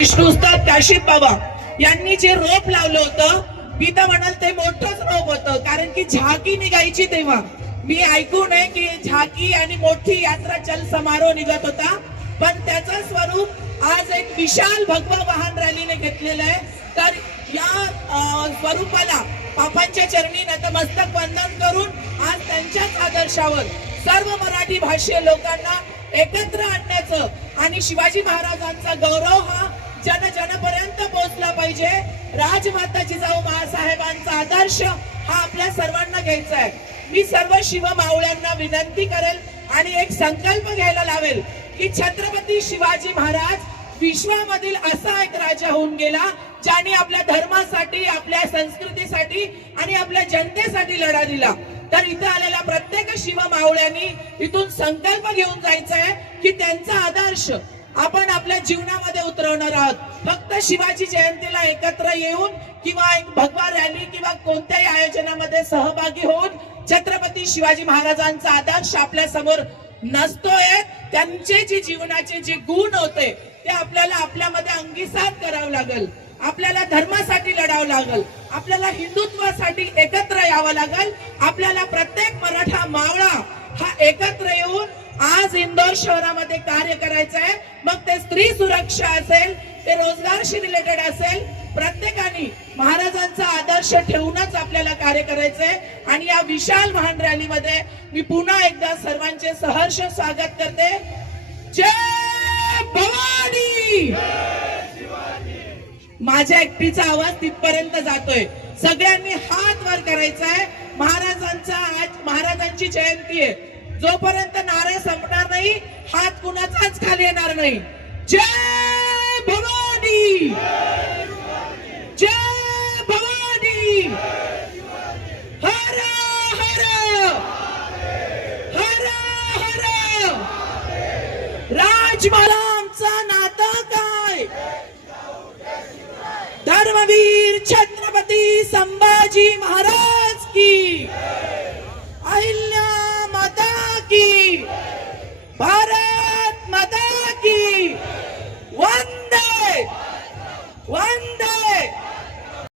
विष्णुस्ताद काशीद बाबा यांनी जे रोप लावलं होतं, मी तर म्हणाल ते मोठंच रोप होतं, कारण की झाकी निघायची तेव्हा मी ऐकून आहे की झाकी आणि मोठी यात्रा चल समारोह निघत होता, पण त्याचं स्वरूप आज एक विशाल भगवा वाहन रॅलीने घेतलेलं आहे. तर या स्वरूपाला बापांच्या चरणी नतमस्तक वंदन करून आज त्यांच्याच आदर्शावर सर्व मराठी भाषीय लोकांना एकत्र आणण्याचं आणि शिवाजी महाराजांचा गौरव हा जनपर्यंत पोहोचला पाहिजे. राजमाता जिजाऊ महासाहेबांचा आदर्श हा आपल्या सर्वांना घ्यायचा आहे. मी सर्व शिवमावळ्यांना विनंती करेल आणि एक संकल्प घ्यायला लावेल की छत्रपती शिवाजी महाराज विश्वामधील असा एक राजा होऊन गेला ज्याने आपल्या धर्मासाठी, आपल्या संस्कृतीसाठी आणि आपल्या जनतेसाठी लढा दिला. तर इथे आलेल्या प्रत्येक शिवमावळ्यांनी इथून संकल्प घेऊन जायचा आहे की त्यांचा आदर्श आपण आपल्या जीवनामध्ये उतरवणार आहोत. फक्त शिवाजी जयंतीला एकत्र येऊन किंवा एक भगवा रॅली किंवा कोणत्याही आयोजनामध्ये सहभागी होऊन छत्रपती शिवाजी महाराजांचा आदर्श आपल्या समोर नसतोय. त्यांचे जे जीवनाचे जे गुण होते ते आपल्याला आपल्यामध्ये अंगीसात करावं लागेल. आपल्याला धर्मासाठी लढावं लागेल, आपल्याला हिंदुत्वासाठी एकत्र यावं लागेल. आपल्याला प्रत्येक मराठा मावळा हा एकत्र येऊन आज इंदोर शहरामध्ये कार्य करायचं आहे. मग ते स्त्री सुरक्षा असेल, ते रोजगारशी रिलेटेड असेल, प्रत्येकाने महाराजांचा आदर्श ठेवूनच आपल्याला कार्य करायचंय. आणि या विशाल वाहन रॅलीमध्ये मी पुन्हा एकदा सर्वांचे सहर्ष स्वागत करते. जय भवानी. माझ्या एकटीचा आवाज तिथपर्यंत जातोय. सगळ्यांनी हात वर करायचा आहे. महाराजांची जयंती आहे, जोपर्यंत नारे संपणार नाही हात कुणाचाच खाली येणार नाही. जय भवानी. जय भवानी. हर हर हर हर. राजमालांचा नातं काय? धर्मवीर छत्रपती संभाजी महाराज की